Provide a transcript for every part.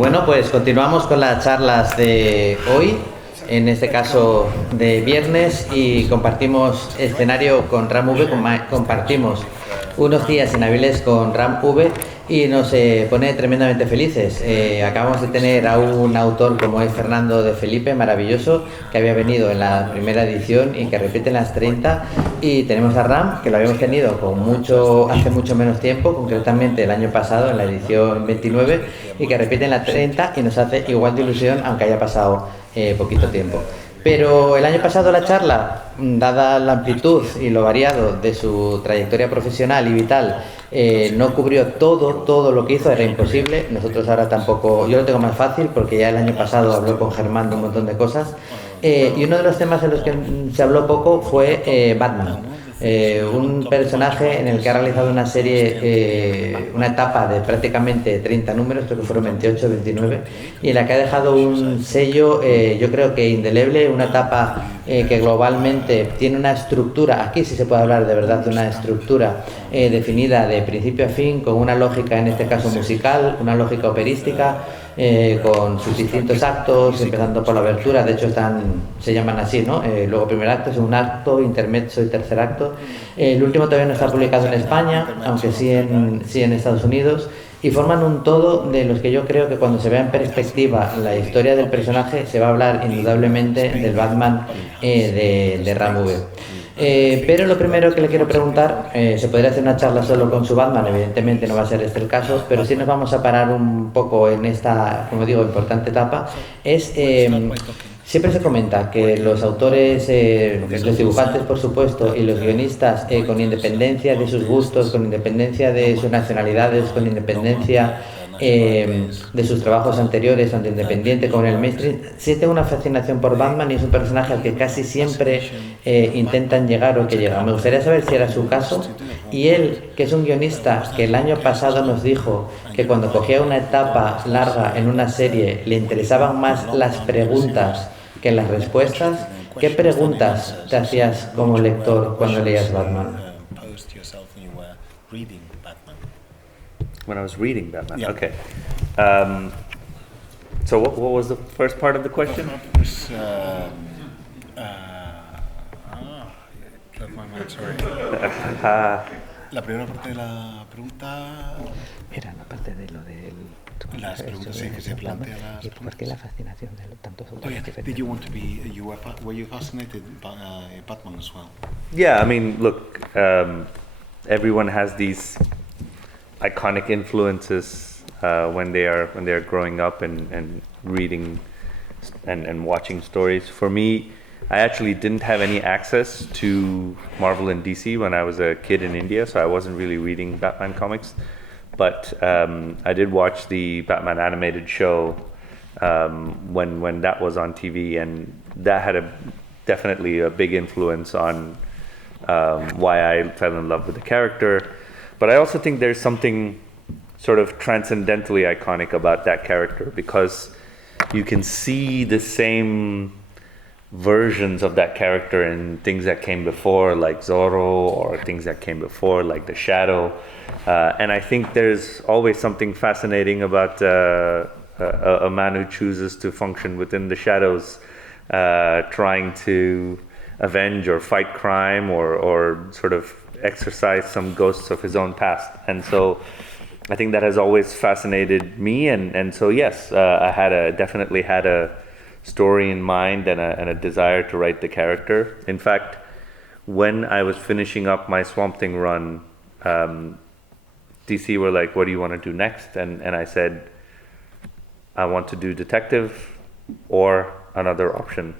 Bueno, pues continuamos con las charlas de hoy, en este caso de viernes, y compartimos escenario con RAM-V, compartimos unos días en Avilés con RAM-V y nos pone tremendamente felices. Acabamos de tener a un autor como es Fernando de Felipe, maravilloso, que había venido en la primera edición y que repite en las 30, y tenemos a Ram, que lo habíamos tenido hace mucho menos tiempo, concretamente el año pasado en la edición 29, y que repite en la 30 y nos hace igual de ilusión aunque haya pasado poquito tiempo. Pero el año pasado la charla, dada la amplitud y lo variado de su trayectoria profesional y vital, no cubrió todo lo que hizo, era imposible. Nosotros ahora tampoco, yo lo tengo más fácil porque ya el año pasado habló con Germán de un montón de cosas, y uno de los temas en los que se habló poco fue Batman. Un personaje en el que ha realizado una serie, una etapa de prácticamente 30 números, creo que fueron 28 o 29, y en la que ha dejado un sello, yo creo que indeleble, una etapa que globalmente tiene una estructura, aquí sí se puede hablar de verdad de una estructura definida de principio a fin, con una lógica, en este caso musical, una lógica operística, con sus distintos actos, empezando por la abertura. De hecho se llaman así, ¿no? Luego primer acto, segundo acto, intermezzo y tercer acto. El último todavía no está publicado en España, aunque sí en Estados Unidos, y forman un todo de los que yo creo que cuando se vea en perspectiva la historia del personaje se va a hablar indudablemente del Batman de RAM-V. Pero lo primero que le quiero preguntar, se podría hacer una charla solo con su Batman, evidentemente no va a ser este el caso, pero sí nos vamos a parar un poco en esta, como digo, importante etapa, es... Siempre se comenta que los autores, los dibujantes por supuesto, y los guionistas, con independencia de sus gustos, con independencia de sus nacionalidades, con independencia de sus trabajos anteriores, tanto independiente como en el mainstream, sienten una fascinación por Batman y es un personaje al que casi siempre intentan llegar o que llega. Me gustaría saber si era su caso, y él, que es un guionista que el año pasado nos dijo que cuando cogía una etapa larga en una serie le interesaban más las preguntas que las respuestas. ¿Qué preguntas te hacías como lector cuando leías Batman? When I was reading Batman, Yeah. okay. So what was the first part of the question? Sorry. La primera parte de la pregunta. Era la parte de lo del... Las preguntas sí, que se plantean las ¿Y por qué la fascinación de tantos autores diferentes? Did you want to be? Were you fascinated by Batman as well? Yeah, I mean, look, everyone has these iconic influences when they are growing up and reading and watching stories. For me, I actually didn't have any access to Marvel and DC when I was a kid in India, so I wasn't really reading Batman comics. But I did watch the Batman animated show when that was on TV, and that had definitely a big influence on why I fell in love with the character. But I also think there's something sort of transcendentally iconic about that character, because you can see the same versions of that character in things that came before, like Zorro, or things that came before, like The Shadow. And I think there's always something fascinating about a man who chooses to function within the shadows, trying to avenge or fight crime, or sort of exorcise some ghosts of his own past. And so I think that has always fascinated me. And so yes, I definitely had a story in mind and a desire to write the character. In fact, when I was finishing up my Swamp Thing run, DC were like, what do you want to do next? And I said, I want to do detective or another option.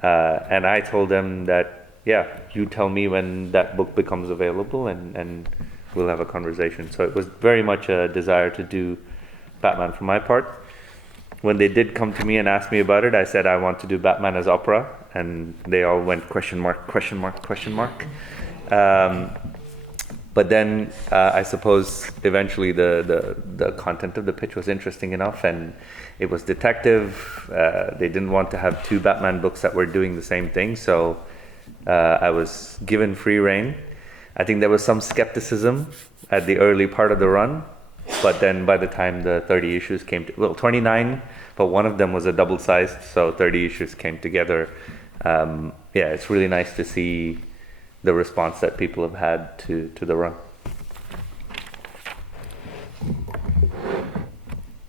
And I told them that, yeah, you tell me when that book becomes available and we'll have a conversation. So it was very much a desire to do Batman for my part. When they did come to me and ask me about it, I said I want to do Batman as opera, and they all went question mark, question mark, question mark. But then I suppose eventually the content of the pitch was interesting enough, and it was detective. They didn't want to have two Batman books that were doing the same thing, so I was given free rein. I think there was some skepticism at the early part of the run, but then by the time the 30 issues came to, well, 29, but one of them was a double-sized, so 30 issues came together. Yeah, it's really nice to see the response that people have had to the run.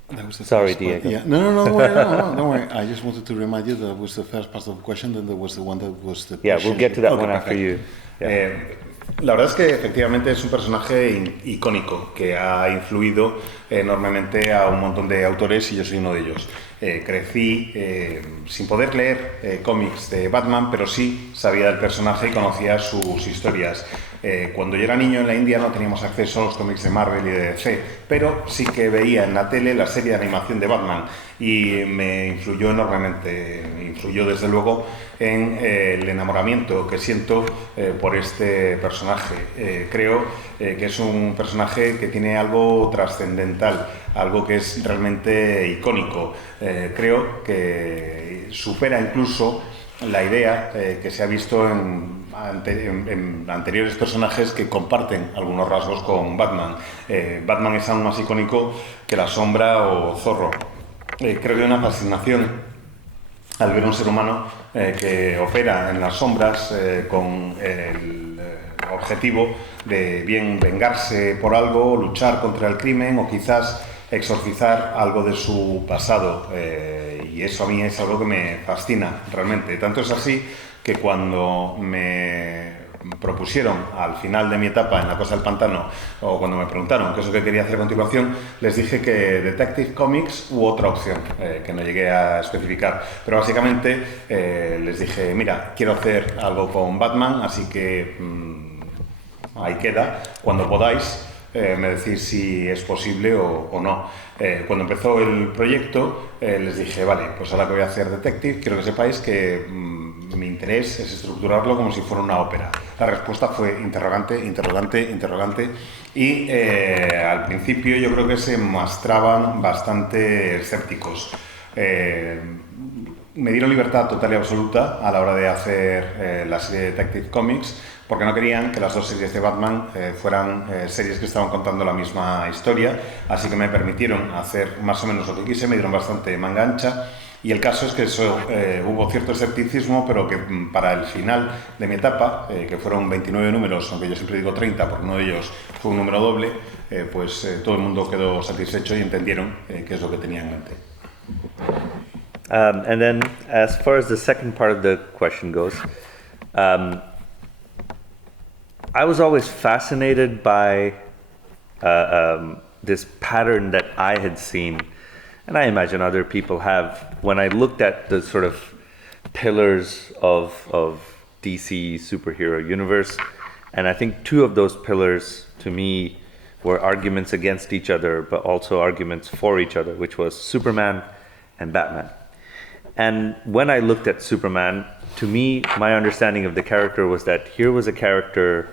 That was the Sorry, first part. Diego. Yeah. No, don't worry, don't worry. I just wanted to remind you that was the first part of the question, then there was the one that was the Yeah, question. we'll get to that Okay, one after perfect. you. Yeah. La verdad es que efectivamente es un personaje icónico que ha influido enormemente a un montón de autores y yo soy uno de ellos. Crecí sin poder leer cómics de Batman, pero sí sabía del personaje y conocía sus historias. Cuando yo era niño en la India no teníamos acceso a los cómics de Marvel y de DC, pero sí que veía en la tele la serie de animación de Batman y me influyó enormemente, influyó desde luego en el enamoramiento que siento por este personaje. Creo que es un personaje que tiene algo trascendental, algo que es realmente icónico. Creo que supera incluso la idea que se ha visto en anteriores personajes que comparten algunos rasgos con Batman. Batman es aún más icónico que la Sombra o Zorro. Creo que hay una fascinación al ver un ser humano que opera en las sombras con el objetivo de bien vengarse por algo, luchar contra el crimen o quizás exorcizar algo de su pasado. Y eso a mí es algo que me fascina realmente. Tanto es así que cuando me propusieron al final de mi etapa en La Cosa del Pantano, o cuando me preguntaron qué es lo que quería hacer a continuación, les dije que Detective Comics u otra opción, que no llegué a especificar. Pero básicamente les dije, mira, quiero hacer algo con Batman, así que ahí queda. Cuando podáis, me decís si es posible o no. Cuando empezó el proyecto, les dije, vale, pues ahora que voy a hacer Detective, quiero que sepáis que mi interés es estructurarlo como si fuera una ópera. La respuesta fue interrogante, interrogante, interrogante, y al principio yo creo que se mostraban bastante escépticos. Me dieron libertad total y absoluta a la hora de hacer la serie de Detective Comics, porque no querían que las dos series de Batman fueran series que estaban contando la misma historia, así que me permitieron hacer más o menos lo que quise, me dieron bastante manga ancha, y el caso es que hubo cierto escepticismo, pero que para el final de mi etapa, que fueron 29 números, aunque yo siempre digo 30, porque uno de ellos fue un número doble, todo el mundo quedó satisfecho y entendieron qué es lo que tenía en mente. And then, as far as the second part of the question goes, I was always fascinated by this pattern that I had seen, and I imagine other people have, when I looked at the sort of pillars of DC superhero universe, and I think two of those pillars, to me, were arguments against each other, but also arguments for each other, which was Superman and Batman. And when I looked at Superman, to me, my understanding of the character was that here was a character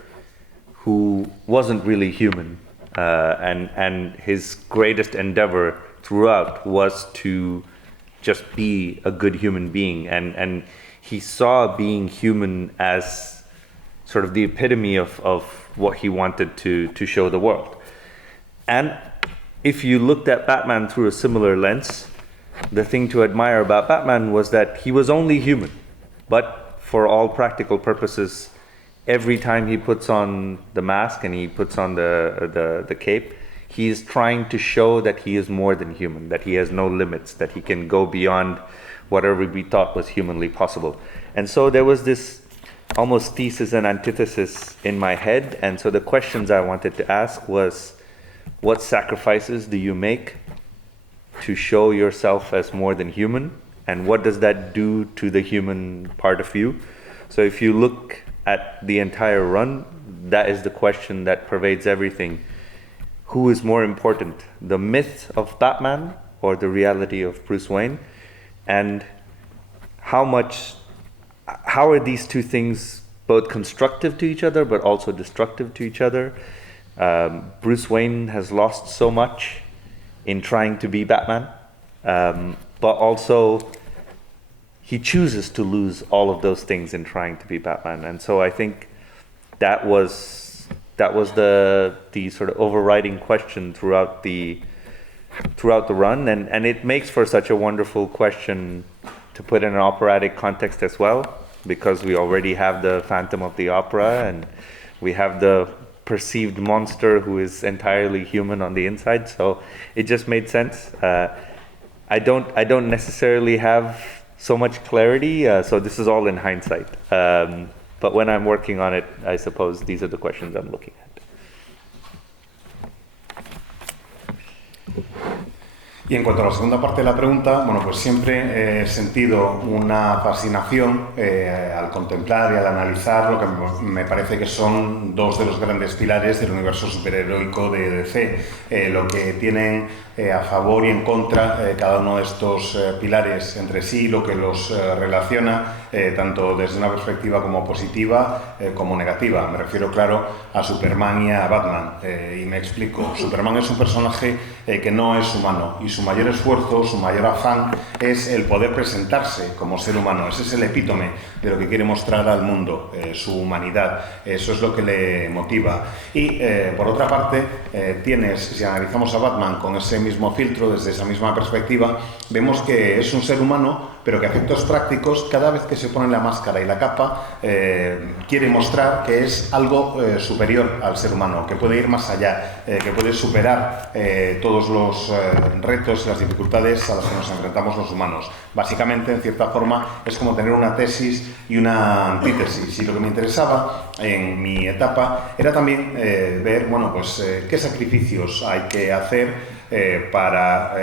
who wasn't really human, and his greatest endeavor throughout was to just be a good human being, and he saw being human as sort of the epitome of what he wanted to show the world. And if you looked at Batman through a similar lens, the thing to admire about Batman was that he was only human, but for all practical purposes, every time he puts on the mask and he puts on the cape, he is trying to show that he is more than human, that he has no limits, that he can go beyond whatever we thought was humanly possible. And so there was this almost thesis and antithesis in my head, and so the questions I wanted to ask was, what sacrifices do you make to show yourself as more than human, and what does that do to the human part of you? So if you look at the entire run, that is the question that pervades everything. Who is more important, the myth of Batman or the reality of Bruce Wayne? And how are these two things both constructive to each other but also destructive to each other? Bruce Wayne has lost so much in trying to be Batman, but also he chooses to lose all of those things in trying to be Batman. And so I think that was that was the sort of overriding question throughout the run, and it makes for such a wonderful question to put in an operatic context as well, because we already have the Phantom of the Opera, and we have the perceived monster who is entirely human on the inside. So it just made sense. I don't necessarily have so much clarity, so this is all in hindsight. But when I'm working on it, I suppose these are the questions I'm looking at. Y en cuanto a la segunda parte de la pregunta, bueno, pues siempre he sentido una fascinación al contemplar y al analizar lo que me parece que son dos de los grandes pilares del universo superheroico de DC. Lo que tienen a favor y en contra cada uno de estos pilares entre sí, lo que los relaciona tanto desde una perspectiva como positiva como negativa. Me refiero, claro, a Superman y a Batman. Y me explico. Superman es un personaje que no es humano, y su mayor esfuerzo, su mayor afán es el poder presentarse como ser humano. Ese es el epítome de lo que quiere mostrar al mundo, su humanidad. Eso es lo que le motiva. Y por otra parte, si analizamos a Batman con ese mismo filtro, desde esa misma perspectiva, vemos que es un ser humano, pero que a efectos prácticos, cada vez que se pone la máscara y la capa, quiere mostrar que es algo superior al ser humano, que puede ir más allá, que puede superar todos los retos y las dificultades a las que nos enfrentamos los humanos. Básicamente, en cierta forma, es como tener una tesis y una antítesis. Y lo que me interesaba en mi etapa era también ver, bueno, pues qué sacrificios hay que hacer para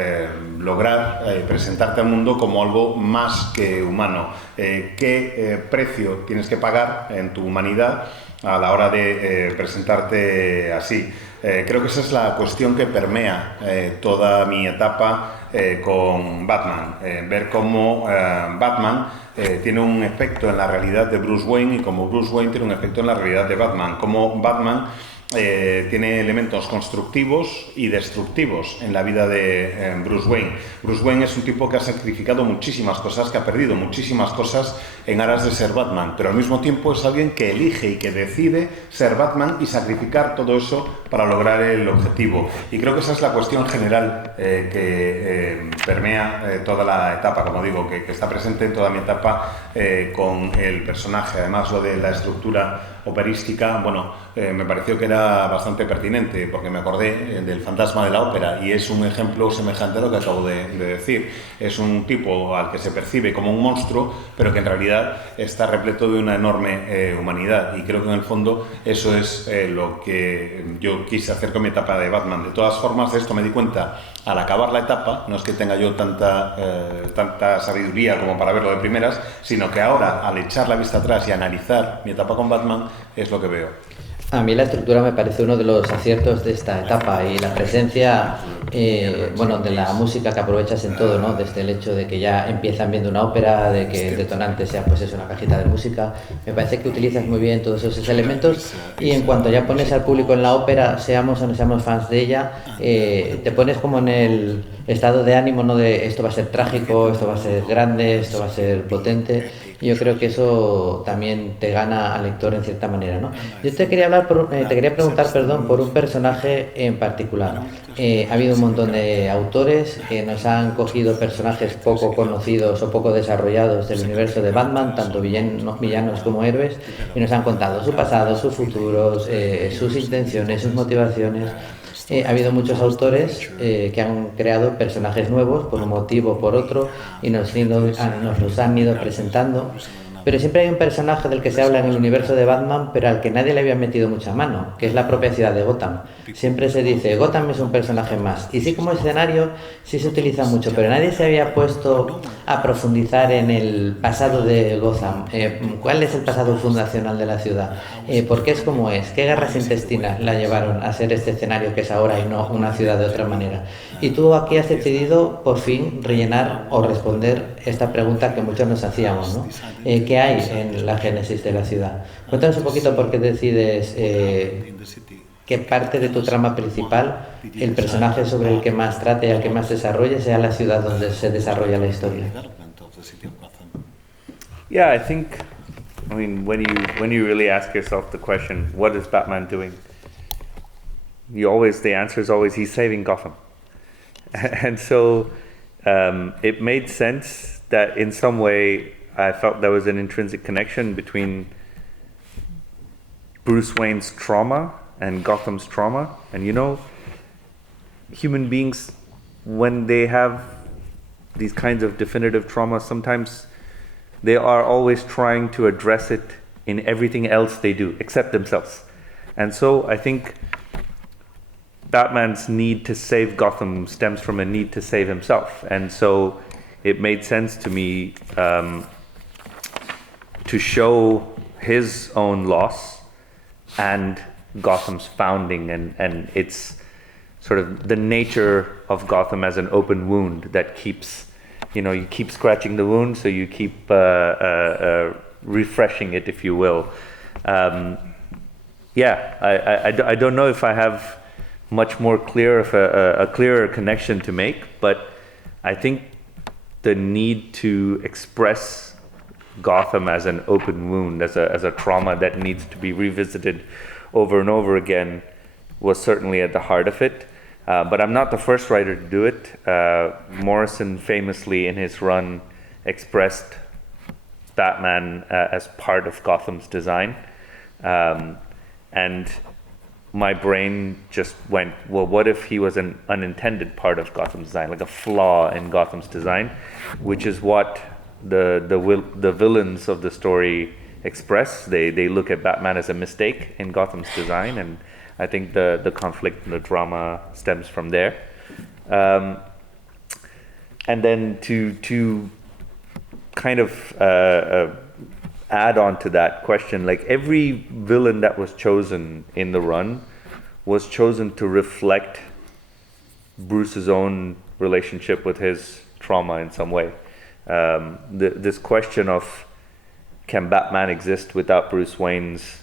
lograr presentarte al mundo como algo más que humano. ¿Qué precio tienes que pagar en tu humanidad a la hora de presentarte así? Creo que esa es la cuestión que permea toda mi etapa con Batman. Ver cómo Batman tiene un efecto en la realidad de Bruce Wayne, y como Bruce Wayne tiene un efecto en la realidad de Batman. Cómo Batman tiene elementos constructivos y destructivos en la vida de Bruce Wayne. Bruce Wayne es un tipo que ha sacrificado muchísimas cosas, que ha perdido muchísimas cosas en aras de ser Batman, pero al mismo tiempo es alguien que elige y que decide ser Batman y sacrificar todo eso para lograr el objetivo. Y creo que esa es la cuestión general que permea toda la etapa, como digo, que está presente en toda mi etapa con el personaje. Además, lo de la estructura operística, bueno, me pareció que era bastante pertinente, porque me acordé del fantasma de la ópera, y es un ejemplo semejante a lo que acabo de decir. Es un tipo al que se percibe como un monstruo, pero que en realidad está repleto de una enorme humanidad, y creo que en el fondo eso es lo que yo quise hacer con mi etapa de Batman. De todas formas, de esto me di cuenta al acabar la etapa. No es que tenga yo tanta sabiduría como para verlo de primeras, sino que ahora, al echar la vista atrás y analizar mi etapa con Batman, es lo que veo. A mí la estructura me parece uno de los aciertos de esta etapa, y la presencia bueno, de la música que aprovechas en todo, ¿no? Desde el hecho de que ya empiezan viendo una ópera, de que el detonante sea pues eso, una cajita de música. Me parece que utilizas muy bien todos esos elementos, y en cuanto ya pones al público en la ópera, seamos o no seamos fans de ella, te pones como en el estado de ánimo, ¿no? De esto va a ser trágico, esto va a ser grande, esto va a ser potente. Yo creo que eso también te gana al lector en cierta manera, ¿no? Yo te quería preguntar, por un personaje en particular. Ha habido un montón de autores que nos han cogido personajes poco conocidos o poco desarrollados del universo de Batman, tanto villanos como héroes, y nos han contado su pasado, sus futuros, sus intenciones, sus motivaciones. Ha habido muchos autores que han creado personajes nuevos por un motivo o por otro, y nos los han ido presentando. Pero siempre hay un personaje del que se habla en el universo de Batman, pero al que nadie le había metido mucha mano, que es la propia ciudad de Gotham. Siempre se dice, Gotham es un personaje más. Y sí, como escenario, sí se utiliza mucho, pero nadie se había puesto a profundizar en el pasado de Gotham. ¿Cuál es el pasado fundacional de la ciudad? ¿Por qué es como es? ¿Qué guerras intestinas la llevaron a ser este escenario que es ahora y no una ciudad de otra manera? Y tú aquí has decidido, por fin, rellenar o responder esta pregunta que muchos nos hacíamos, ¿no? ¿Qué hay en la génesis de la ciudad? Cuéntanos un poquito por qué decides que parte de tu trama principal, el personaje sobre el que más trate y al que más desarrolle, sea la ciudad donde se desarrolla la historia. Yeah, I mean, when you really ask yourself the question, what is Batman doing? the answer is always he's saving Gotham. And so it made sense that in some way I felt there was an intrinsic connection between Bruce Wayne's trauma and Gotham's trauma. And you know, human beings, when they have these kinds of definitive trauma, sometimes they are always trying to address it in everything else they do, except themselves. And so I think Batman's need to save Gotham stems from a need to save himself. And so it made sense to me to show his own loss and Gotham's founding and its sort of the nature of Gotham as an open wound that keeps, you keep scratching the wound, so you keep refreshing it, if you will. I don't know if I have much more a clearer connection to make, but I think the need to express Gotham as an open wound, as a trauma that needs to be revisited over and over again, was certainly at the heart of it. But I'm not the first writer to do it. Morrison famously in his run expressed Batman as part of Gotham's design. And my brain just went, well, what if he was an unintended part of Gotham's design, like a flaw in Gotham's design, which is what the villains of the story express. They look at Batman as a mistake in Gotham's design, and I think the conflict and the drama stems from there. And then to kind of add on to that question, like every villain that was chosen in the run was chosen to reflect Bruce's own relationship with his trauma in some way. This question of can Batman exist without Bruce Wayne's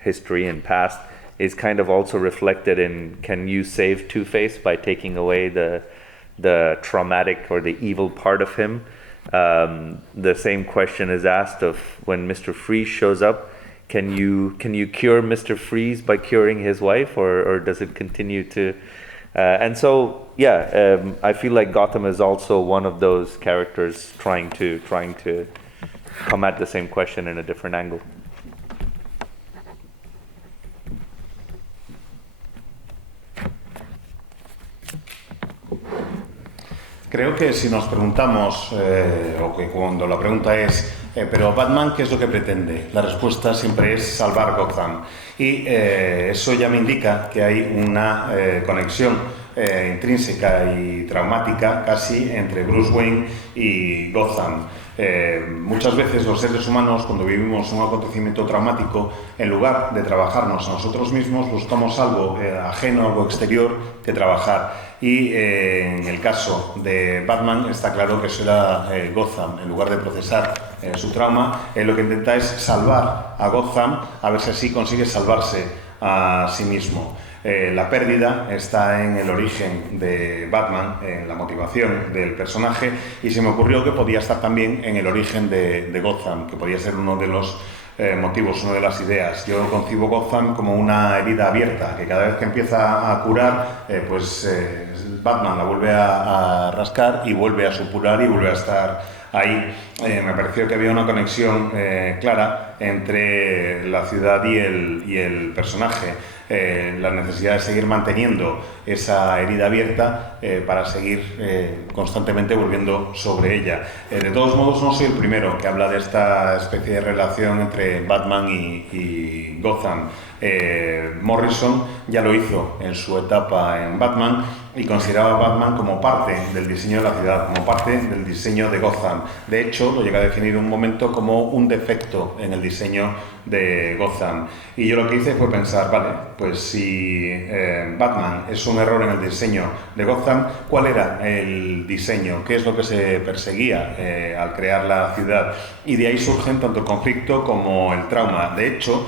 history and past is kind of also reflected in, can you save Two-Face by taking away the traumatic or the evil part of him? The same question is asked of when Mr. Freeze shows up. Can you cure Mr. Freeze by curing his wife, or does it continue to? And so I feel like Gotham is also one of those characters trying to come at the same question in a different angle. Creo que si nos preguntamos, o que cuando la pregunta es, pero Batman, ¿qué es lo que pretende? La respuesta siempre es salvar Gotham. Y eso ya me indica que hay una conexión intrínseca y traumática casi entre Bruce Wayne y Gotham. Muchas veces los seres humanos, cuando vivimos un acontecimiento traumático, en lugar de trabajarnos a nosotros mismos, buscamos algo ajeno, algo exterior que trabajar. Y en el caso de Batman está claro que será Gotham. En lugar de procesar su trauma, lo que intenta es salvar a Gotham, a ver si así consigue salvarse a sí mismo. La pérdida está en el origen de Batman, en la motivación del personaje, y se me ocurrió que podía estar también en el origen de Gotham, que podía ser uno de los motivos, una de las ideas. Yo concibo Gotham como una herida abierta, que cada vez que empieza a curar, Batman la vuelve a rascar y vuelve a supurar y vuelve a estar ahí. Me pareció que había una conexión clara entre la ciudad y el personaje. La necesidad de seguir manteniendo esa herida abierta para seguir constantemente volviendo sobre ella. De todos modos, no soy el primero que habla de esta especie de relación entre Batman y Gotham. Morrison ya lo hizo en su etapa en Batman y consideraba a Batman como parte del diseño de la ciudad, como parte del diseño de Gotham. De hecho, lo llega a definir en un momento como un defecto en el diseño de Gotham. Y yo lo que hice fue pensar, vale, pues si Batman es un error en el diseño de Gotham, ¿cuál era el diseño? ¿Qué es lo que se perseguía al crear la ciudad? Y de ahí surgen tanto el conflicto como el trauma. De hecho,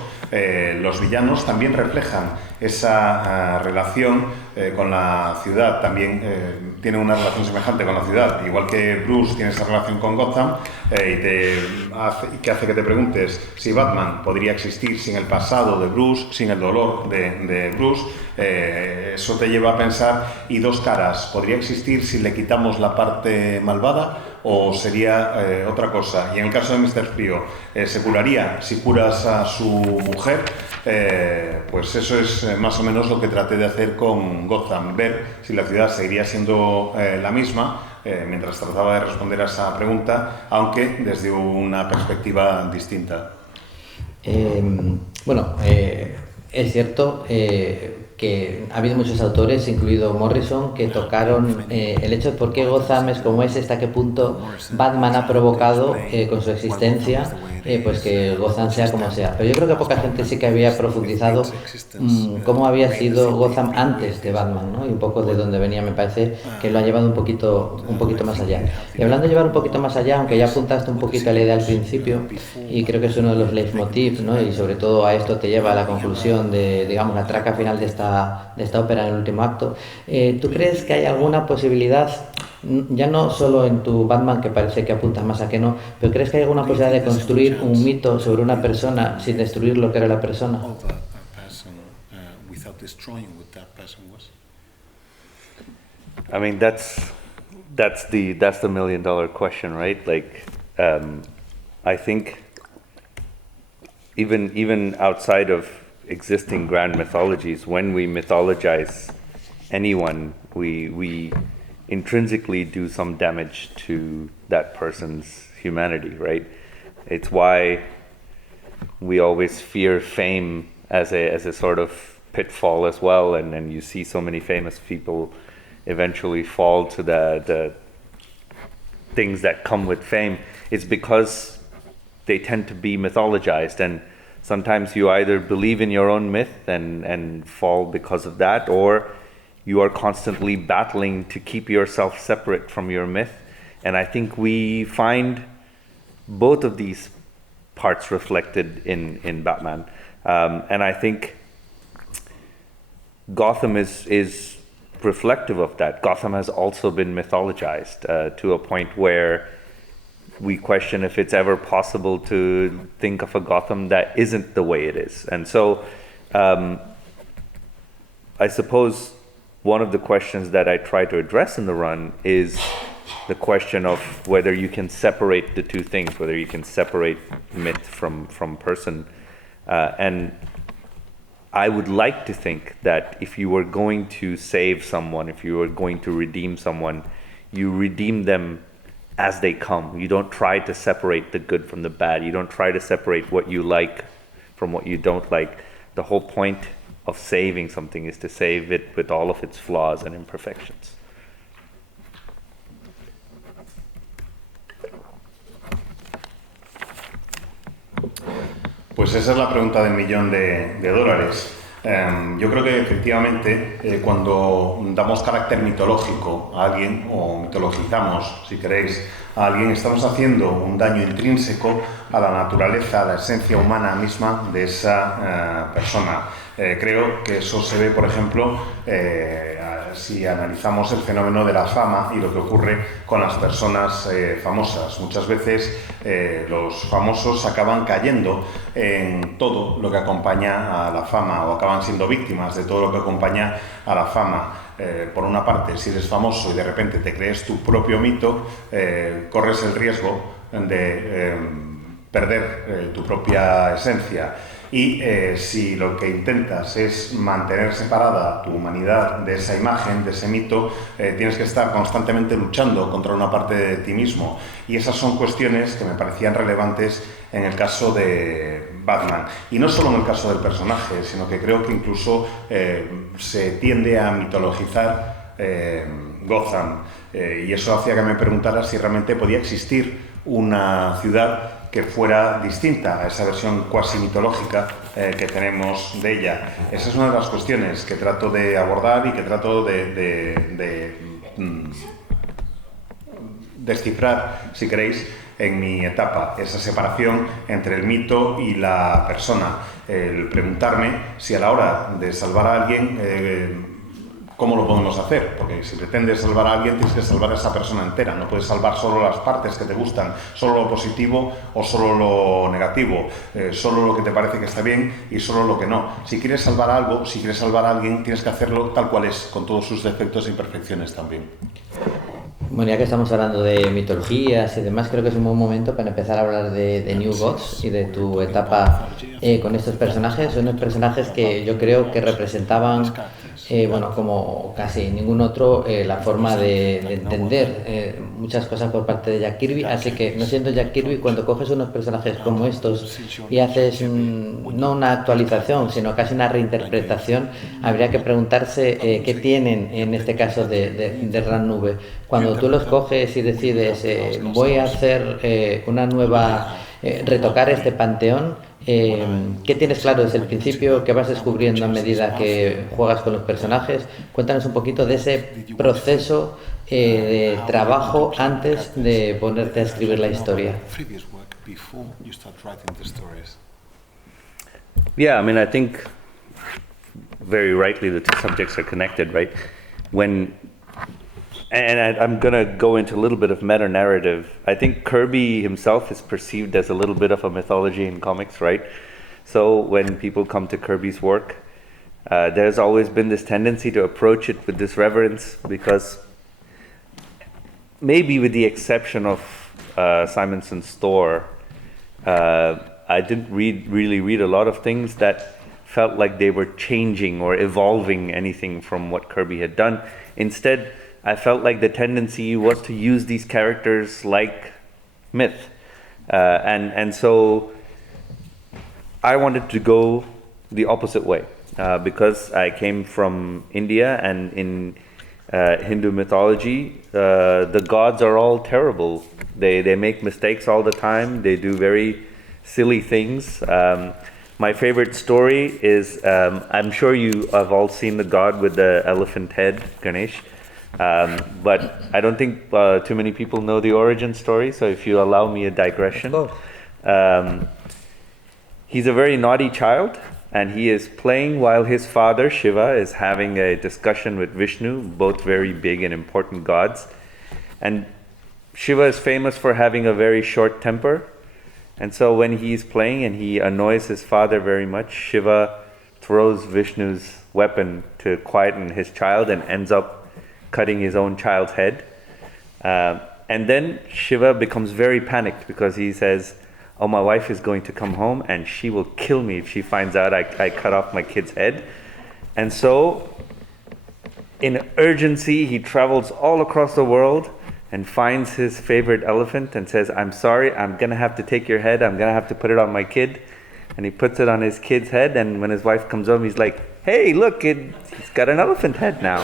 los villanos también reflejan esa relación con la ciudad, también tiene una relación semejante con la ciudad, igual que Bruce tiene esa relación con Gotham, que hace que te preguntes si Batman podría existir sin el pasado de Bruce, sin el dolor de Bruce. Eso te lleva a pensar, ¿y dos caras podría existir si le quitamos la parte malvada o sería otra cosa? Y en el caso de Mr. Frío, ¿se curaría si curas a su mujer? Pues eso es más o menos lo que traté de hacer con Gotham, ver si la ciudad seguiría siendo la misma, mientras trataba de responder a esa pregunta, aunque desde una perspectiva distinta. Es cierto que ha habido muchos autores, incluido Morrison, que tocaron el hecho de por qué Gotham es como es, hasta qué punto Batman ha provocado con su existencia pues que Gotham sea como sea. Pero yo creo que poca gente sí que había profundizado cómo había sido Gotham antes de Batman, ¿no? Y un poco de dónde venía. Me parece que lo ha llevado un poquito más allá. Y hablando de llevar un poquito más allá, aunque ya apuntaste un poquito a la idea al principio, y creo que es uno de los leitmotivs, ¿no? Y sobre todo a esto te lleva a la conclusión de, digamos, la traca final de esta ópera en el último acto. ¿Tú crees que hay alguna posibilidad, ya no solo en tu Batman, que parece que apuntas más a que no, pero crees que hay alguna posibilidad de construir un mito sobre una persona sin destruir lo que era la persona? I mean, that's the million-dollar question, right? Like, I think even outside of existing grand mythologies, when we mythologize anyone, we intrinsically do some damage to that person's humanity, right? It's why we always fear fame as a sort of pitfall as well, and you see so many famous people eventually fall to the things that come with fame. It's because they tend to be mythologized, and sometimes you either believe in your own myth and fall because of that, or you are constantly battling to keep yourself separate from your myth. And I think we find both of these parts reflected in Batman. And I think Gotham is reflective of that. Gotham has also been mythologized to a point where we question if it's ever possible to think of a Gotham that isn't the way it is. And so I suppose one of the questions that I try to address in the run is the question of whether you can separate the two things, whether you can separate myth from person. And I would like to think that if you were going to save someone, if you were going to redeem someone, you redeem them as they come. You don't try to separate the good from the bad. You don't try to separate what you like from what you don't like. The whole point of saving something is to save it with all of its flaws and imperfections. Pues esa es la pregunta del millón de dólares. Yo creo que efectivamente cuando damos carácter mitológico a alguien, o mitologizamos, si queréis, a alguien, estamos haciendo un daño intrínseco a la naturaleza, a la esencia humana misma de esa persona. Creo que eso se ve, por ejemplo, si analizamos el fenómeno de la fama y lo que ocurre con las personas famosas. Muchas veces los famosos acaban cayendo en todo lo que acompaña a la fama, o acaban siendo víctimas de todo lo que acompaña a la fama. Por una parte, si eres famoso y de repente te crees tu propio mito, corres el riesgo de perder tu propia esencia. Y si lo que intentas es mantener separada tu humanidad de esa imagen, de ese mito, tienes que estar constantemente luchando contra una parte de ti mismo. Y esas son cuestiones que me parecían relevantes en el caso de Batman. Y no solo en el caso del personaje, sino que creo que incluso se tiende a mitologizar Gotham. Y eso hacía que me preguntara si realmente podía existir una ciudad que fuera distinta a esa versión cuasi mitológica que tenemos de ella. Esa es una de las cuestiones que trato de abordar y que trato de descifrar, si queréis, en mi etapa, esa separación entre el mito y la persona, el preguntarme si a la hora de salvar a alguien, ¿cómo lo podemos hacer? Porque si pretendes salvar a alguien, tienes que salvar a esa persona entera. No puedes salvar solo las partes que te gustan, solo lo positivo o solo lo negativo, solo lo que te parece que está bien y solo lo que no. Si quieres salvar algo, si quieres salvar a alguien, tienes que hacerlo tal cual es, con todos sus defectos e imperfecciones también. Bueno, ya que estamos hablando de mitologías y demás, creo que es un buen momento para empezar a hablar de New Gods y de tu etapa con estos personajes. Son unos personajes que yo creo que representaban, bueno, como casi ningún otro, la forma de entender muchas cosas por parte de Jack Kirby. Así que, no siendo Jack Kirby, cuando coges unos personajes como estos y haces no una actualización, sino casi una reinterpretación, habría que preguntarse qué tienen en este caso de Ran Nube. Cuando tú los coges y decides, voy a hacer una nueva, retocar este panteón, ¿qué tienes claro desde el principio? ¿Qué vas descubriendo a medida que juegas con los personajes? Cuéntanos un poquito de ese proceso de trabajo antes de ponerte a escribir la historia. Yeah, I mean, I think very rightly the two subjects are connected, right? I'm going to go into a little bit of meta-narrative. I think Kirby himself is perceived as a little bit of a mythology in comics, right? So when people come to Kirby's work, there's always been this tendency to approach it with this reverence because maybe with the exception of Simonson's Thor, I didn't really read a lot of things that felt like they were changing or evolving anything from what Kirby had done. Instead, I felt like the tendency was to use these characters like myth. And so I wanted to go the opposite way because I came from India, and in Hindu mythology, the gods are all terrible. They make mistakes all the time. They do very silly things. My favorite story is, I'm sure you have all seen the god with the elephant head, Ganesh. But I don't think too many people know the origin story, so if you allow me a digression. He's a very naughty child, and he is playing while his father, Shiva, is having a discussion with Vishnu, both very big and important gods. And Shiva is famous for having a very short temper, and so when he's playing and he annoys his father very much, Shiva throws Vishnu's weapon to quieten his child and ends up cutting his own child's head. And then Shiva becomes very panicked because he says, oh, my wife is going to come home and she will kill me if she finds out I cut off my kid's head. And so, in urgency, he travels all across the world and finds his favorite elephant and says, I'm sorry, I'm going to have to take your head, I'm going to have to put it on my kid. And he puts it on his kid's head, and when his wife comes home, he's like, hey, look, he's got an elephant head now.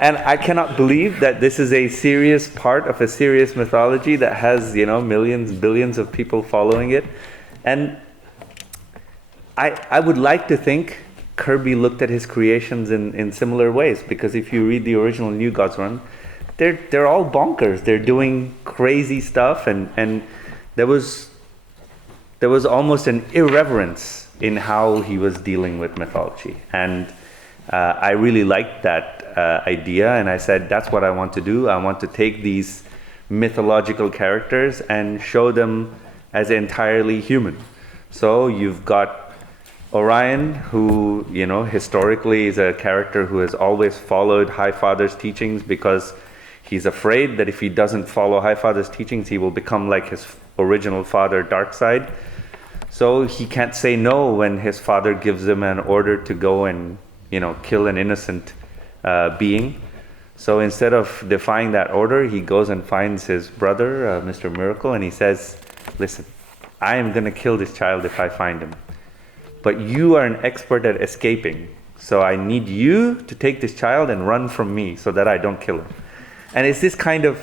And I cannot believe that this is a serious part of a serious mythology that has, millions, billions of people following it. And I would like to think Kirby looked at his creations in similar ways, because if you read the original New Gods run, they're all bonkers. They're doing crazy stuff, and there was almost an irreverence in how he was dealing with mythology. And I really liked that idea, and I said, that's what I want to do. I want to take these mythological characters and show them as entirely human. So you've got Orion, who, historically is a character who has always followed Highfather's teachings because he's afraid that if he doesn't follow Highfather's teachings, he will become like his original father, Darkseid. So he can't say no when his father gives him an order to go and, kill an innocent being. So instead of defying that order, he goes and finds his brother, Mr. Miracle, and he says, listen, I am going to kill this child if I find him. But you are an expert at escaping. So I need you to take this child and run from me so that I don't kill him. And it's this kind of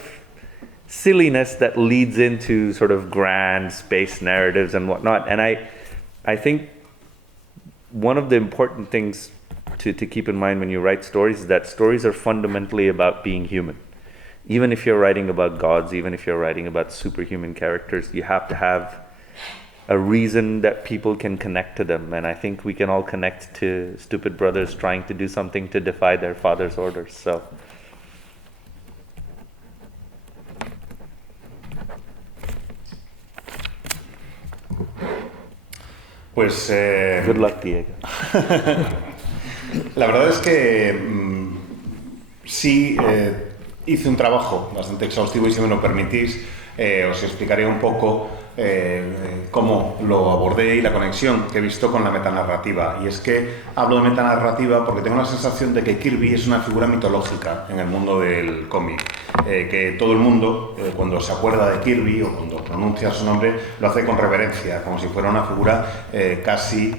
silliness that leads into sort of grand space narratives and whatnot. And I think one of the important things to keep in mind when you write stories is that stories are fundamentally about being human. even if you're writing about gods, even if you're writing about superhuman characters, you have to have a reason that people can connect to them. And I think we can all connect to stupid brothers trying to do something to defy their father's orders. So Pues good luck, Diego. la verdad es que sí hice un trabajo bastante exhaustivo y si me lo permitís os explicaré un poco cómo lo abordé y la conexión que he visto con la metanarrativa. Y es que hablo de metanarrativa porque tengo la sensación de que Kirby es una figura mitológica en el mundo del cómic. Que todo el mundo, cuando se acuerda de Kirby o cuando pronuncia su nombre, lo hace con reverencia, como si fuera una figura casi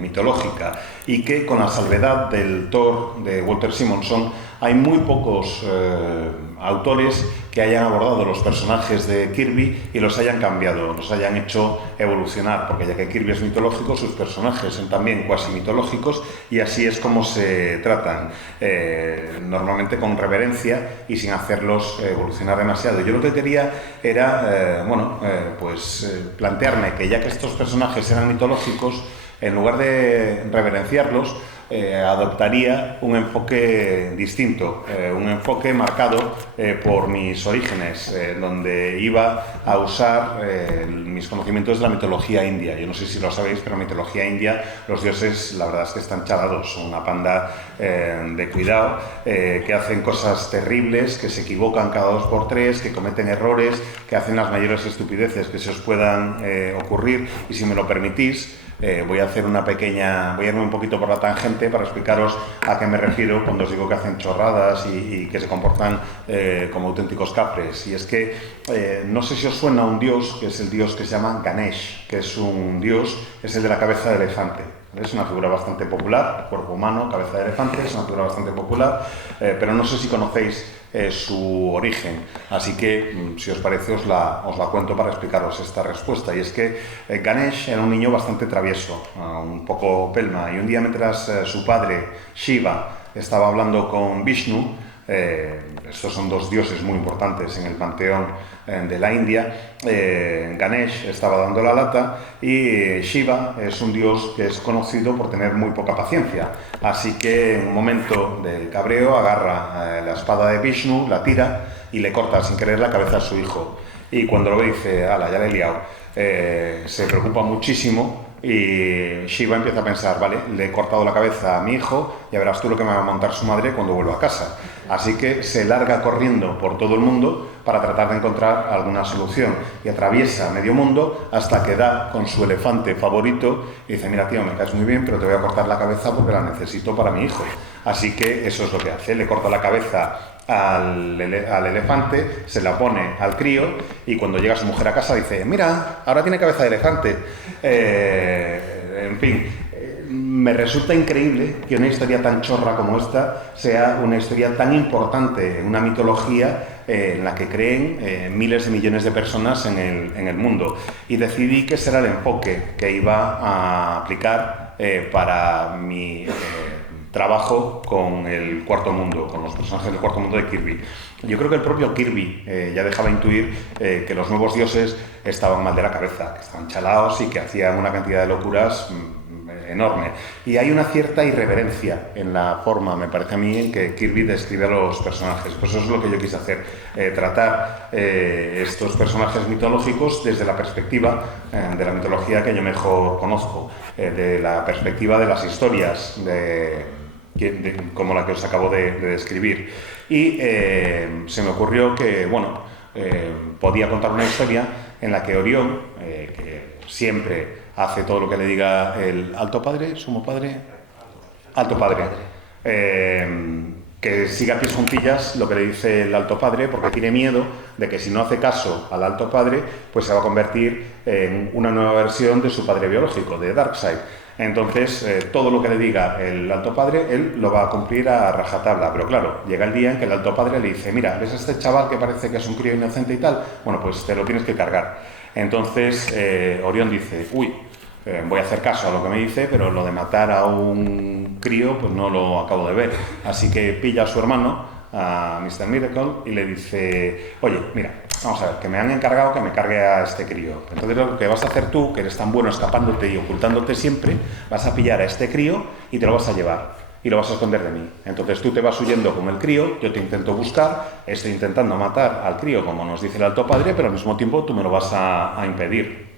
mitológica. Y que con la salvedad del Thor de Walter Simonson, hay muy pocos autores que hayan abordado los personajes de Kirby y los hayan cambiado, los hayan hecho evolucionar, porque ya que Kirby es mitológico, sus personajes son también cuasi mitológicos y así es como se tratan, normalmente con reverencia y sin hacerlos evolucionar demasiado. Yo lo que quería era, plantearme que ya que estos personajes eran mitológicos, en lugar de reverenciarlos, adoptaría un enfoque distinto, un enfoque marcado por mis orígenes, donde iba a usar mis conocimientos de la mitología india. Yo no sé si lo sabéis, pero en la mitología india los dioses la verdad es que están chalados, son una panda de cuidado, que hacen cosas terribles, que se equivocan cada 2 por 3, que cometen errores, que hacen las mayores estupideces que se os puedan ocurrir. Y si me lo permitís, voy a irme un poquito por la tangente para explicaros a qué me refiero cuando os digo que hacen chorradas y que se comportan como auténticos capres. Y es que no sé si os suena un dios, que es el dios que se llama Ganesh, que es un dios, es el de la cabeza de elefante. Es una figura bastante popular, cuerpo humano, cabeza de elefante, es una figura bastante popular, pero no sé si conocéis su origen, así que si os parece os la cuento para explicaros esta respuesta. Y es que Ganesh era un niño bastante travieso, un poco pelma, y un día mientras su padre Shiva estaba hablando con Vishnu, estos son 2 dioses muy importantes en el panteón de la India, Ganesh estaba dando la lata y Shiva es un dios que es conocido por tener muy poca paciencia, así que en un momento de cabreo agarra la espada de Vishnu, la tira y le corta sin querer la cabeza a su hijo, y cuando lo ve dice, ala, ya le he liado, se preocupa muchísimo. Y Shiva empieza a pensar, vale, le he cortado la cabeza a mi hijo, ya verás tú lo que me va a montar su madre cuando vuelva a casa. Así que se larga corriendo por todo el mundo para tratar de encontrar alguna solución y atraviesa medio mundo hasta que da con su elefante favorito y dice, mira tío, me caes muy bien, pero te voy a cortar la cabeza porque la necesito para mi hijo. Así que eso es lo que hace, le corta la cabeza al elefante, se la pone al crío y cuando llega su mujer a casa dice, mira, ahora tiene cabeza de elefante. En fin, me resulta increíble que una historia tan chorra como esta sea una historia tan importante en una mitología en la que creen miles de millones de personas en el mundo. Y decidí que ese era el enfoque que iba a aplicar para mi trabajo con el Cuarto Mundo, con los personajes del Cuarto Mundo de Kirby. Yo creo que el propio Kirby ya dejaba intuir que los nuevos dioses estaban mal de la cabeza, que estaban chalados y que hacían una cantidad de locuras enorme. Y hay una cierta irreverencia en la forma, me parece a mí, en que Kirby describe a los personajes. Pues eso es lo que yo quise hacer, tratar estos personajes mitológicos desde la perspectiva de la mitología que yo mejor conozco, de la perspectiva de las historias como la que os acabo de describir. Y se me ocurrió que, podía contar una historia en la que Orión, que siempre hace todo lo que le diga el Alto Padre, Sumo Padre, Alto Padre, que siga a pies juntillas lo que le dice el Alto Padre, porque tiene miedo de que si no hace caso al Alto Padre, pues se va a convertir en una nueva versión de su padre biológico, de Darkseid. Entonces, todo lo que le diga el Alto Padre, él lo va a cumplir a rajatabla. Pero claro, llega el día en que el Alto Padre le dice, mira, ¿ves a este chaval que parece que es un crío inocente y tal? Bueno, pues te lo tienes que cargar. Entonces, Orión dice, uy, voy a hacer caso a lo que me dice, pero lo de matar a un crío, pues no lo acabo de ver. Así que pilla a su hermano, a Mr. Miracle y le dice, oye, mira, vamos a ver, que me han encargado que me cargue a este crío. Entonces lo que vas a hacer tú, que eres tan bueno escapándote y ocultándote siempre, vas a pillar a este crío y te lo vas a llevar. Y lo vas a esconder de mí. Entonces tú te vas huyendo como el crío, yo te intento buscar, estoy intentando matar al crío, como nos dice el Alto Padre, pero al mismo tiempo tú me lo vas a impedir.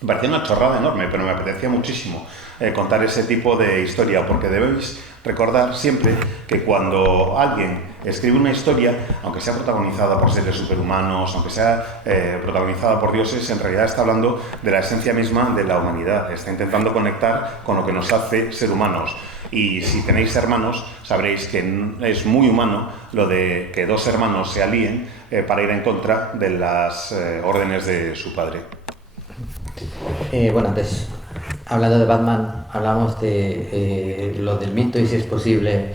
Me parecía una chorrada enorme, pero me apetecía muchísimo contar ese tipo de historia, porque debéis recordar siempre que cuando alguien escribe una historia, aunque sea protagonizada por seres superhumanos, aunque sea protagonizada por dioses, en realidad está hablando de la esencia misma de la humanidad, está intentando conectar con lo que nos hace ser humanos. Y si tenéis hermanos, sabréis que es muy humano lo de que dos hermanos se alíen para ir en contra de las órdenes de su padre. Bueno, antes, hablando de Batman, hablamos de lo del mito y si es posible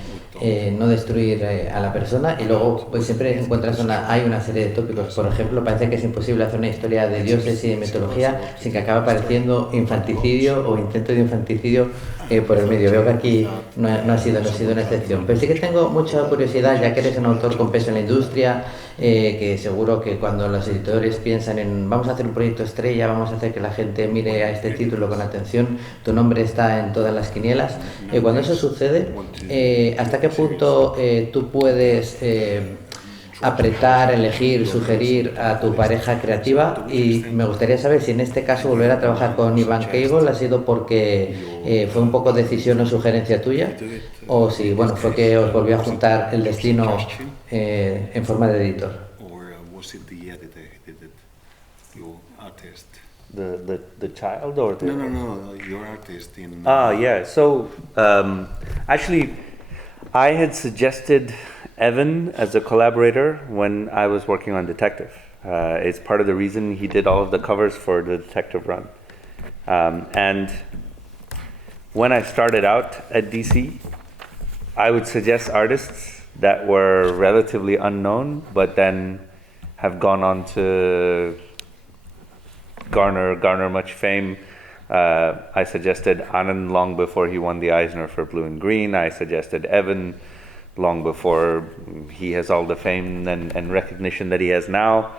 no destruir a la persona, y luego pues siempre encuentras hay una serie de tópicos. Por ejemplo, parece que es imposible hacer una historia de dioses y de mitología sin que acabe apareciendo infanticidio o intento de infanticidio por el medio. Veo que aquí no ha sido una excepción, pero sí que tengo mucha curiosidad, ya que eres un autor con peso en la industria, que seguro que cuando los editores piensan en vamos a hacer un proyecto estrella, vamos a hacer que la gente mire a este título con atención, tu nombre está en todas las quinielas. Cuando eso sucede, ¿hasta qué punto tú puedes apretar, elegir, sugerir a tu pareja creativa? Y me gustaría saber si en este caso volver a trabajar con Ivan Cable ha sido porque fue un poco decisión o sugerencia tuya, o si bueno, fue que os volvió a juntar el destino en forma de editor. The child or the... No, your artist in... Yeah, so actually I had suggested Evan as a collaborator when I was working on Detective. It's part of the reason he did all of the covers for the Detective run. And when I started out at DC, I would suggest artists that were relatively unknown, but then have gone on to garner much fame. I suggested Anand long before he won the Eisner for Blue and Green. I suggested Evan long before he has all the fame and recognition that he has now.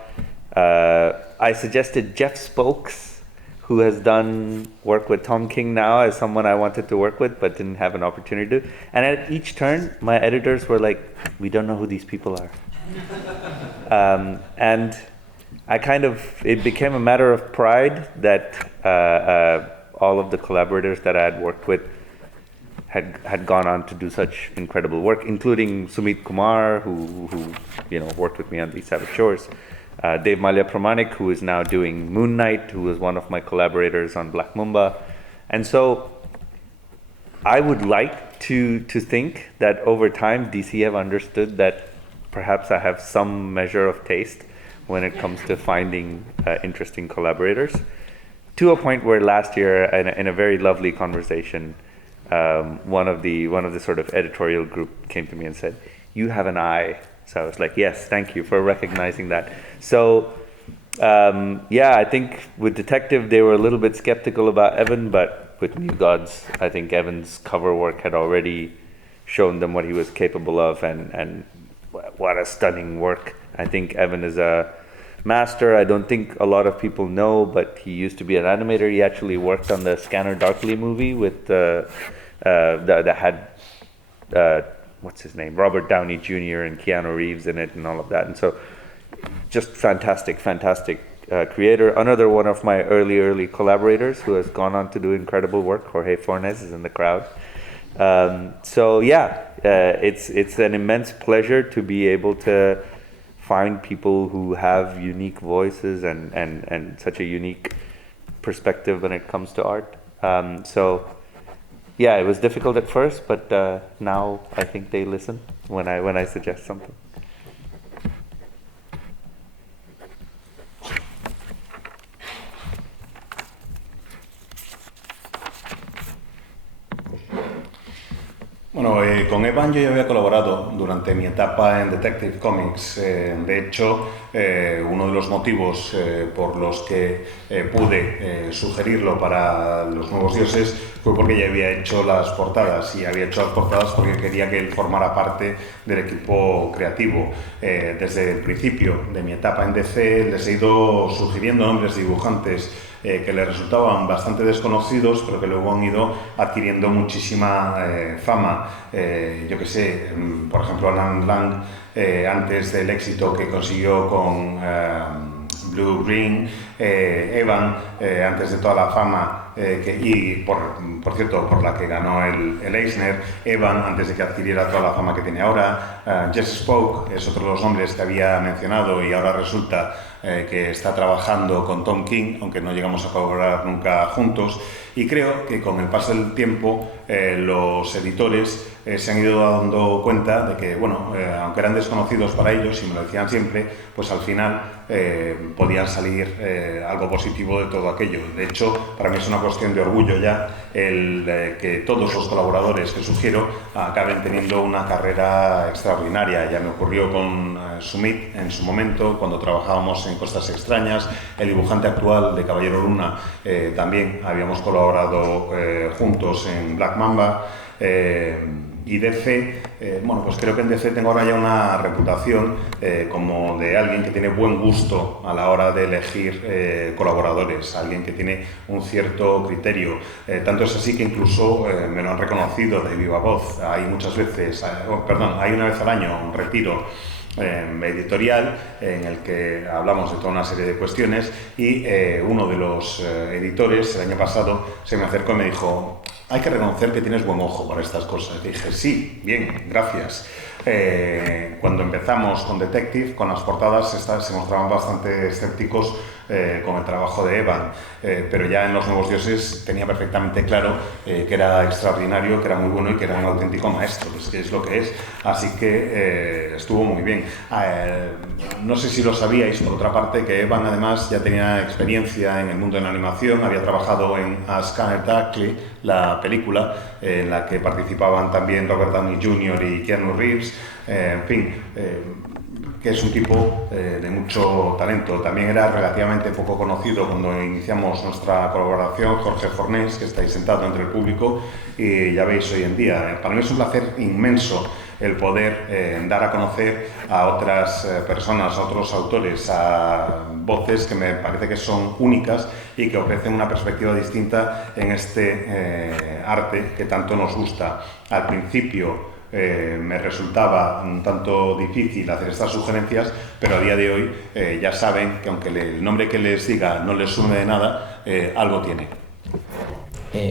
I suggested Jeff Spokes, who has done work with Tom King now, as someone I wanted to work with but didn't have an opportunity to. And at each turn, my editors were like, we don't know who these people are. And it became a matter of pride that all of the collaborators that I had worked with had gone on to do such incredible work, including Sumit Kumar, who worked with me on The Savage Shores, Dave Malia Pramanik, who is now doing Moon Knight, who was one of my collaborators on Black Mamba. And so I would like to think that over time DC have understood that perhaps I have some measure of taste when it comes to finding interesting collaborators, to a point where last year, in a very lovely conversation, one of the sort of editorial group came to me and said, "You have an eye." So I was like, "Yes, thank you for recognizing that." So I think with Detective they were a little bit skeptical about Evan, but with New Gods, I think Evan's cover work had already shown them what he was capable of, and what a stunning work. I think Evan is a master. I don't think a lot of people know, but he used to be an animator. He actually worked on the Scanner Darkly movie with that had what's his name, Robert Downey Jr. and Keanu Reeves in it and all of that. And so just fantastic creator. Another one of my early collaborators who has gone on to do incredible work, Jorge Fornes, is in the crowd. It's an immense pleasure to be able to find people who have unique voices and such a unique perspective when it comes to art. It was difficult at first, but now I think they listen when I suggest something. Bueno, con Evan yo ya había colaborado durante mi etapa en Detective Comics. De hecho, uno de los motivos por los que pude sugerirlo para Los Nuevos Dioses fue fue porque ya había hecho las portadas, y había hecho las portadas porque quería que él formara parte del equipo creativo. Desde el principio de mi etapa en DC les he ido sugiriendo nombres de dibujantes que les resultaban bastante desconocidos, pero que luego han ido adquiriendo muchísima fama. Yo que sé, por ejemplo, Alan Lang, antes del éxito que consiguió con Blue Green, Evan, antes de toda la fama y por cierto, por la que ganó el Eisner, Evan, antes de que adquiriera toda la fama que tiene ahora, Jesse Spoke es otro de los nombres que había mencionado, y ahora resulta que está trabajando con Tom King, aunque no llegamos a colaborar nunca juntos. Y creo que con el paso del tiempo los editores se han ido dando cuenta de que, bueno, aunque eran desconocidos para ellos, y me lo decían siempre, pues al final podían salir algo positivo de todo aquello. De hecho, para mí es una cuestión de orgullo ya el que todos los colaboradores que sugiero acaben teniendo una carrera extraordinaria. Ya me ocurrió con Sumit en su momento, cuando trabajábamos en Costas Extrañas. El dibujante actual de Caballero Luna también habíamos colaborado juntos en Black Mamba. Y DC, bueno, pues creo que en DC tengo ahora ya una reputación como de alguien que tiene buen gusto a la hora de elegir colaboradores, alguien que tiene un cierto criterio. Tanto es así que incluso me lo han reconocido de viva voz. Hay muchas veces, hay una vez al año un retiro editorial en el que hablamos de toda una serie de cuestiones, y uno de los editores el año pasado se me acercó y me dijo: hay que reconocer que tienes buen ojo para estas cosas. Y dije: sí, bien, gracias. Cuando empezamos con Detective, con las portadas, se mostraban bastante escépticos con el trabajo de Evan, pero ya en Los Nuevos Dioses tenía perfectamente claro que era extraordinario, que era muy bueno y que era un auténtico maestro, pues que es lo que es. Así que estuvo muy bien. No sé si lo sabíais, por otra parte, que Evan además ya tenía experiencia en el mundo de la animación. Había trabajado en A Scanner Darkly, la película en la que participaban también Robert Downey Jr. y Keanu Reeves. En fin, que es un tipo de mucho talento. También era relativamente poco conocido cuando iniciamos nuestra colaboración, Jorge Fornés, que está ahí sentado entre el público, y ya veis hoy en día. Para mí es un placer inmenso el poder dar a conocer a otras personas, a otros autores, a voces que me parece que son únicas y que ofrecen una perspectiva distinta en este arte que tanto nos gusta. Al principio me resultaba un tanto difícil hacer estas sugerencias, pero a día de hoy ya saben que aunque el nombre que les diga no les sume de nada, algo tiene.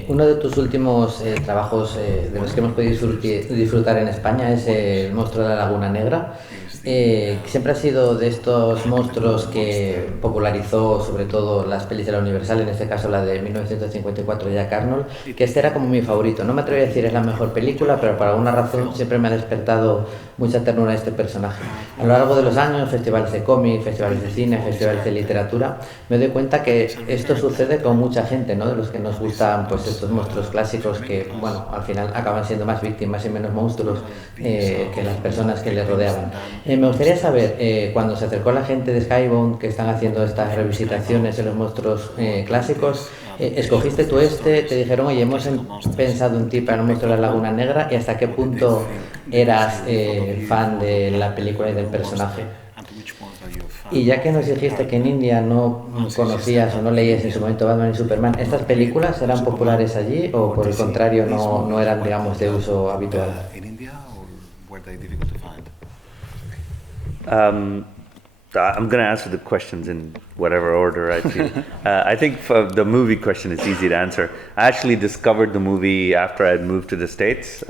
Uno de tus últimos trabajos de los que hemos podido disfrutar en España es El monstruo de la Laguna Negra, que siempre ha sido de estos monstruos que popularizó sobre todo las pelis de la Universal, en este caso la de 1954 de Jack Arnold, que este era como mi favorito. No me atrevo a decir es la mejor película, pero por alguna razón siempre me ha despertado mucha ternura este personaje. A lo largo de los años, festivales de cómic, festivales de cine, festivales de literatura, me doy cuenta que esto sucede con mucha gente, ¿no? De los que nos gustan pues estos monstruos clásicos que, bueno, al final acaban siendo más víctimas y menos monstruos que las personas que les rodeaban. Me gustaría saber, cuando se acercó la gente de Skybound, que están haciendo estas revisitaciones de los monstruos clásicos, ¿escogiste tú te dijeron, oye, hemos pensado en ti para el monstruo de la Laguna Negra, y hasta qué punto eras fan de la película y del personaje? Y ya que nos dijiste que en India no conocías o no leías en su momento Batman y Superman, ¿estas películas eran populares allí o por el contrario no eran, digamos, de uso habitual? I'm going to answer the questions in whatever order I feel. I think for the movie question is easy to answer. I actually discovered the movie after I'd moved to the States.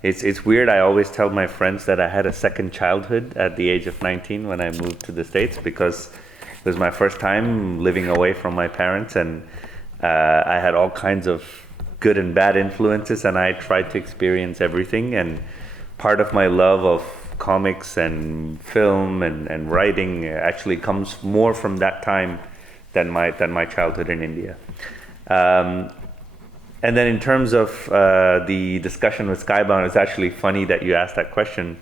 It's weird. I always tell my friends that I had a second childhood at the age of 19 when I moved to the States, because it was my first time living away from my parents, and I had all kinds of good and bad influences, and I tried to experience everything. And part of my love of comics and film and writing actually comes more from that time than my childhood in India. And then in terms of the discussion with Skybound, it's actually funny that you asked that question,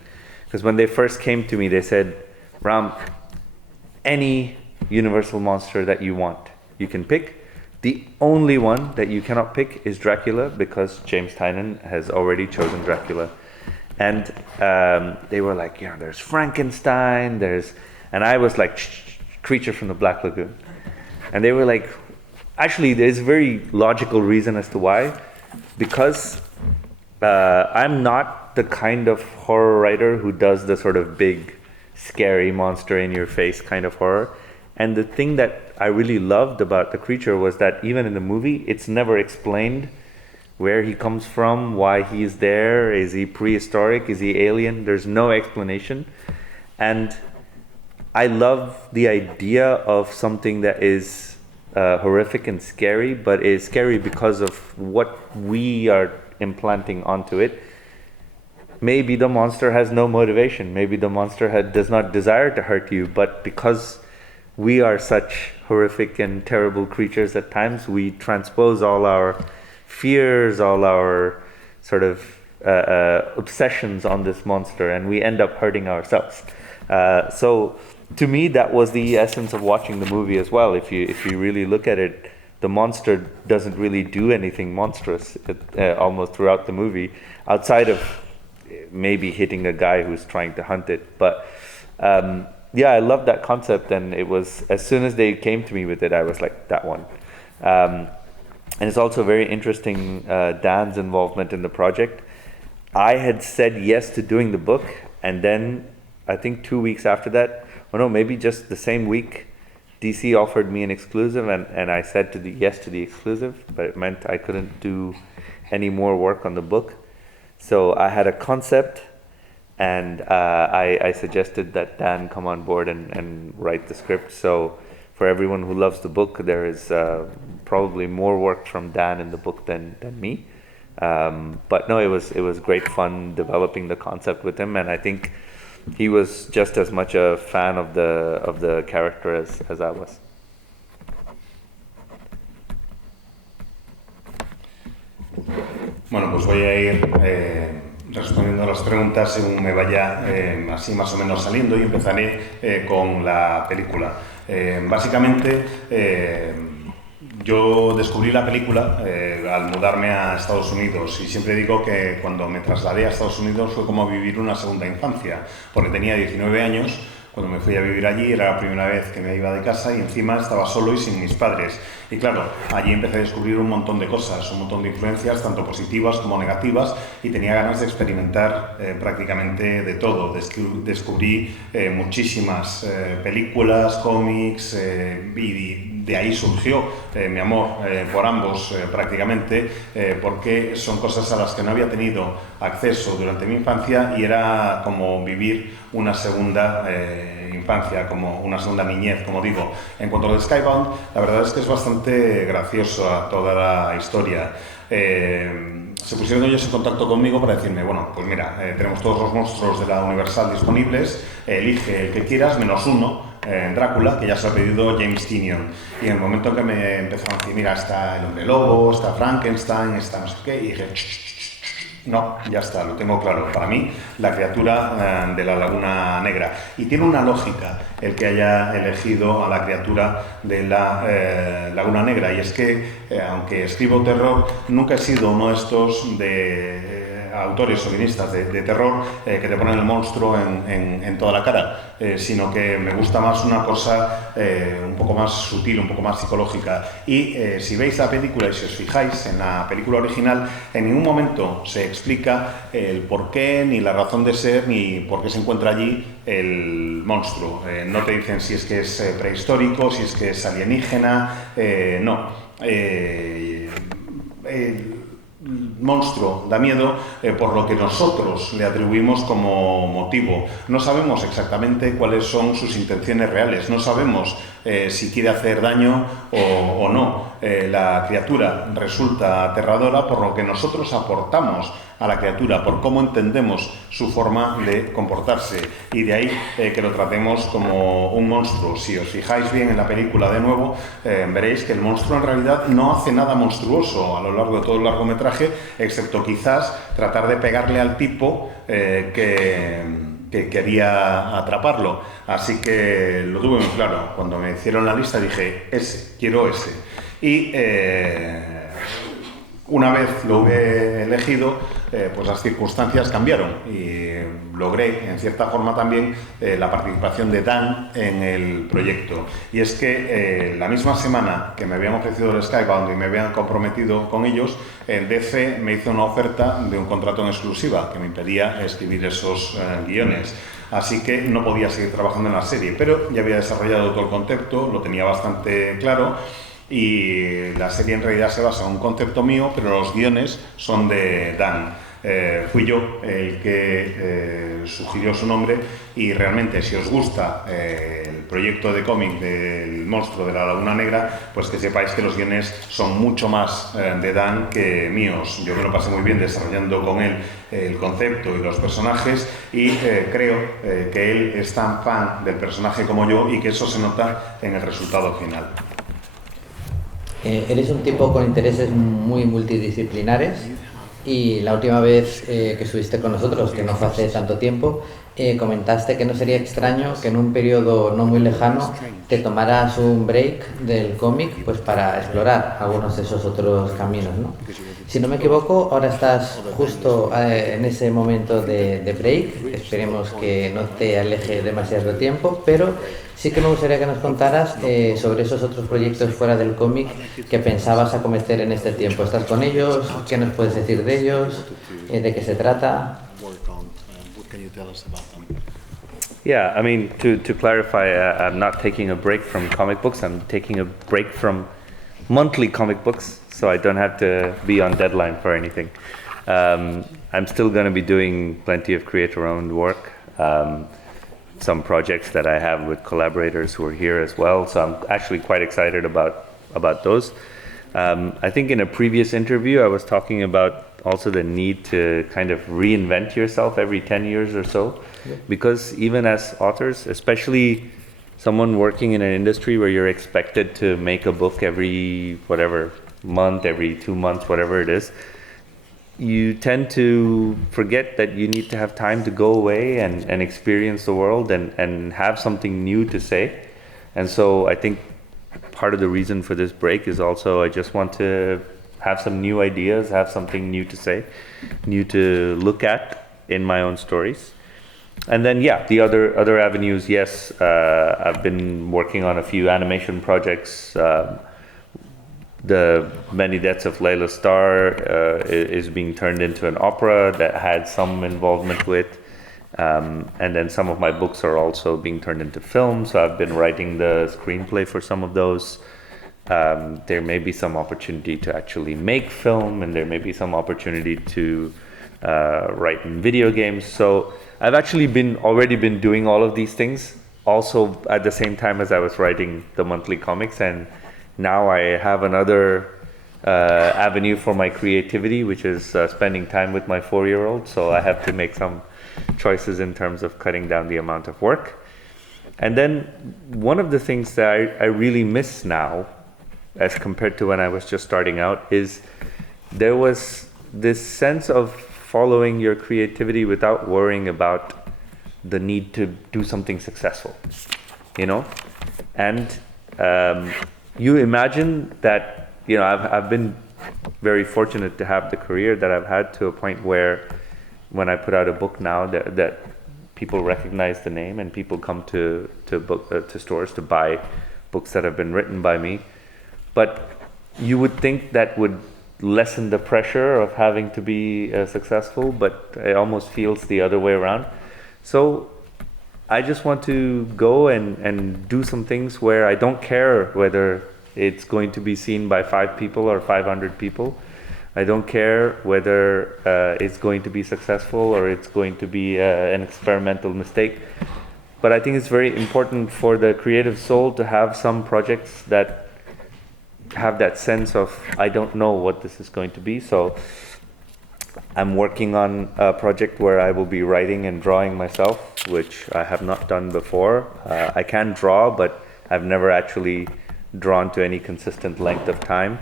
because when they first came to me, they said, Ram, any Universal monster that you want, you can pick. The only one that you cannot pick is Dracula, because James Tynion has already chosen Dracula. And they were like, yeah, there's Frankenstein, and I was like, Creature from the Black Lagoon. And they were like, actually, there's a very logical reason as to why. Because I'm not the kind of horror writer who does the sort of big, scary monster in your face kind of horror. And the thing that I really loved about The Creature was that even in the movie, it's never explained where he comes from, why he is there, is he prehistoric, is he alien? There's no explanation. And I love the idea of something that is horrific and scary, but is scary because of what we are implanting onto it. Maybe the monster has no motivation. Maybe the monster does not desire to hurt you, but because we are such horrific and terrible creatures at times, we transpose all our fears, all our sort of obsessions on this monster, and we end up hurting ourselves. So to me, that was the essence of watching the movie as well. If you really look at it, the monster doesn't really do anything monstrous almost throughout the movie, outside of maybe hitting a guy who's trying to hunt it. But yeah, I love that concept, and it was, as soon as they came to me with it, I was like, that one. And it's also very interesting, Dan's involvement in the project. I had said yes to doing the book, and then I think 2 weeks after that, or no, maybe just the same week, DC offered me an exclusive, and I said yes to the exclusive, but it meant I couldn't do any more work on the book. So I had a concept, and I suggested that Dan come on board and write the script. So for everyone who loves the book, there is probably more work from Dan in the book than me. But no, it was great fun developing the concept with him, and I think he was just as much a fan of the character as I was. Bueno, pues voy a ir respondiendo a las preguntas según me vaya así más o menos saliendo, y empezaré con la película. Básicamente, yo descubrí la película al mudarme a Estados Unidos, y siempre digo que cuando me trasladé a Estados Unidos fue como vivir una segunda infancia, porque tenía 19 años. Cuando me fui a vivir allí era la primera vez que me iba de casa, y encima estaba solo y sin mis padres. Y claro, allí empecé a descubrir un montón de cosas, un montón de influencias, tanto positivas como negativas, y tenía ganas de experimentar prácticamente de todo. Descubrí muchísimas películas, cómics, y de ahí surgió mi amor por ambos prácticamente, porque son cosas a las que no había tenido acceso durante mi infancia, y era como vivir una segunda infancia, como una segunda niñez, como digo. En cuanto a Skybound, la verdad es que es bastante gracioso a toda la historia. Se pusieron ellos en contacto conmigo para decirme, bueno, pues mira, tenemos todos los monstruos de la Universal disponibles, elige el que quieras, menos uno, Drácula, que ya se ha pedido James Tynion. Y en el momento que me empezaron a decir, mira, está el hombre lobo, está Frankenstein, está no sé qué, y dije, no, ya está, lo tengo claro. Para mí, la criatura de la Laguna Negra. Y tiene una lógica el que haya elegido a la criatura de la Laguna Negra. Y es que, aunque escribo terror, nunca he sido uno de estos autores o guionistas de terror que te ponen el monstruo en toda la cara, sino que me gusta más una cosa un poco más sutil, un poco más psicológica. Y si veis la película y si os fijáis en la película original, en ningún momento se explica el porqué, ni la razón de ser, ni por qué se encuentra allí el monstruo. No te dicen si es que es prehistórico, si es que es alienígena, no. El monstruo da miedo por lo que nosotros le atribuimos como motivo. No sabemos exactamente cuáles son sus intenciones reales, no sabemos si quiere hacer daño o no. La criatura resulta aterradora por lo que nosotros aportamos a la criatura, por cómo entendemos su forma de comportarse, y de ahí que lo tratemos como un monstruo. Si os fijáis bien en la película de nuevo, veréis que el monstruo en realidad no hace nada monstruoso a lo largo de todo el largometraje, excepto quizás tratar de pegarle al tipo que quería atraparlo. Así que lo tuve muy claro. Cuando me hicieron la lista dije, quiero ese. Y una vez lo hube elegido, pues las circunstancias cambiaron y logré, en cierta forma también, la participación de Dan en el proyecto. Y es que la misma semana que me habían ofrecido el Skybound y me habían comprometido con ellos, DC me hizo una oferta de un contrato en exclusiva que me impedía escribir esos guiones. Así que no podía seguir trabajando en la serie, pero ya había desarrollado todo el concepto, lo tenía bastante claro. Y la serie en realidad se basa en un concepto mío, pero los guiones son de Dan. Fui yo el que sugirió su nombre y realmente si os gusta el proyecto de cómic del monstruo de la Laguna Negra, pues que sepáis que los guiones son mucho más de Dan que míos. Yo me lo pasé muy bien desarrollando con él el concepto y los personajes y creo que él es tan fan del personaje como yo y que eso se nota en el resultado final. Eres un tipo con intereses muy multidisciplinares y la última vez que estuviste con nosotros, que no fue hace tanto tiempo, comentaste que no sería extraño que en un periodo no muy lejano te tomaras un break del cómic pues para explorar algunos de esos otros caminos, ¿no? Si no me equivoco, ahora estás justo en ese momento de break. Esperemos que no te aleje demasiado tiempo, pero sí que me gustaría que nos contaras sobre esos otros proyectos fuera del cómic que pensabas acometer en este tiempo. ¿Estás con ellos? ¿Qué nos puedes decir de ellos? ¿De qué se trata? Yeah, I mean, to clarify, I'm not taking a break from comic books. I'm taking a break from monthly comic books, so I don't have to be on deadline for anything. I'm still going to be doing plenty of creator-owned work. Some projects that I have with collaborators who are here as well, so I'm actually quite excited about those. I think in a previous interview I was talking about also the need to kind of reinvent yourself every 10 years or so, because even as authors, especially someone working in an industry where you're expected to make a book every whatever month, every 2 months, whatever it is, you tend to forget that you need to have time to go away and experience the world and have something new to say. And so I think part of the reason for this break is also I just want to have some new ideas, have something new to say, new to look at in my own stories. And then, yeah, the other avenues, yes, I've been working on a few animation projects. The Many Deaths of Layla Starr is being turned into an opera that had some involvement with. And then some of my books are also being turned into film, so I've been writing the screenplay for some of those. There may be some opportunity to actually make film, and there may be some opportunity to write in video games. So I've actually already been doing all of these things, also at the same time as I was writing the monthly comics, and now I have another avenue for my creativity, which is spending time with my 4-year-old. So I have to make some choices in terms of cutting down the amount of work. And then one of the things that I really miss now, as compared to when I was just starting out, is there was this sense of following your creativity without worrying about the need to do something successful, you know? And you imagine that, you know, I've been very fortunate to have the career that I've had, to a point where when I put out a book now that people recognize the name and people come to stores to buy books that have been written by me. But you would think that would lessen the pressure of having to be successful, but it almost feels the other way around. So I just want to go and do some things where I don't care whether it's going to be seen by 5 people or 500 people. I don't care whether it's going to be successful or it's going to be an experimental mistake. But I think it's very important for the creative soul to have some projects that have that sense of, I don't know what this is going to be. So I'm working on a project where I will be writing and drawing myself, which I have not done before. I can draw, but I've never actually drawn to any consistent length of time.